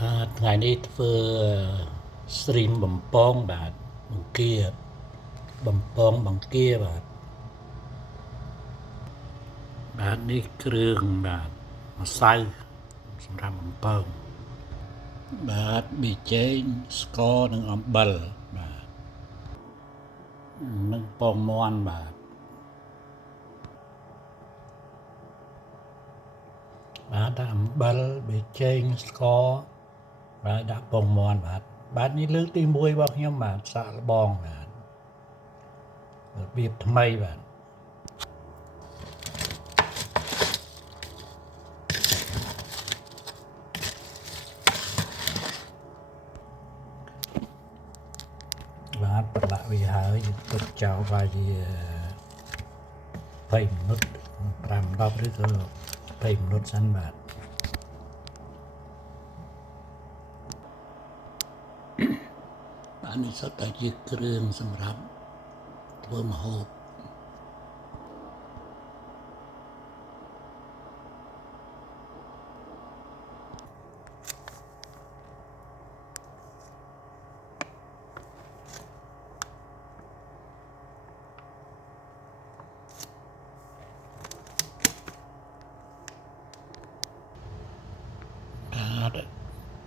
ថ្ងៃនេះធ្វើស្រីមបំពងបាទបង្គាបំពងបង្គាបាទនេះគ្រឿងបាទម្សៅសម្រាប់បំពងបាទប៊ីចេងស្ករនិងអំបិលបាទនិងពងមាន់បាទដាក់អំបិលប៊ីចេងស្ករបាទដាក់ពងមាន់បាទនេះលើកទី1របស់ខ្ញុំបាទសាកល្បងបាទរបៀបថ្មីបាទប្រឡាក់វាហើយយើងទុកចោលប្រហែល20 minút 5-10 ឬក៏20 minútសិនបាទនេះសុទ្ធតែជាគ្រឿងសម្រាប់ធ្វើម្ហូប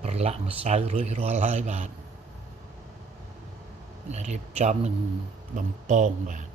ប្រឡាក់ម្សៅរួចរាល់ហើយបាទរៀបចំនឹងបំពងបាទ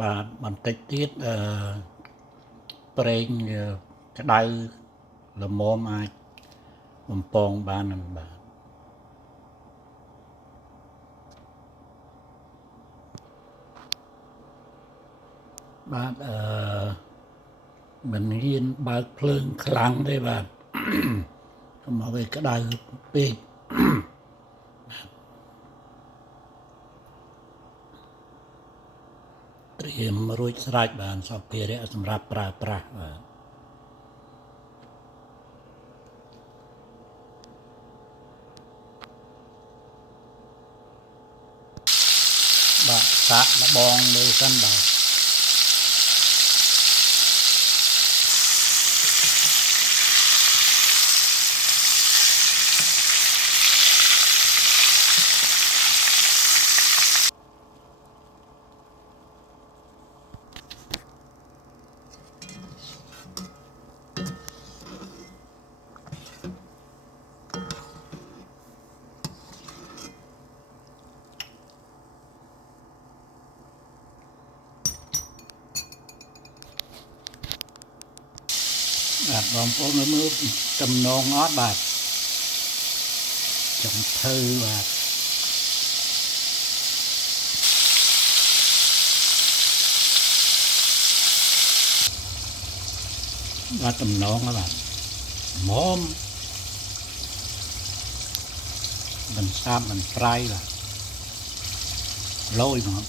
បាទបន្តិចទៀតប្រេងក្តៅល្មមអាចបំពងបាននឹងបាទមិនហ៊ានបើកភ្លើងខ្លាំងទេបាទកុំឲ្យវាក្តៅពេកត្រៀមរួចស្រេចបានសម្ភារៈសម្រាប់ប្រើប្រាស់បាទសាកលបងមើលសិនបាទបងប្អូនមើលតំណងអត់បាទចង់ធ្វើបាទតំណងបាទមុំមិនសាបមិនប្រៃបាទលយមក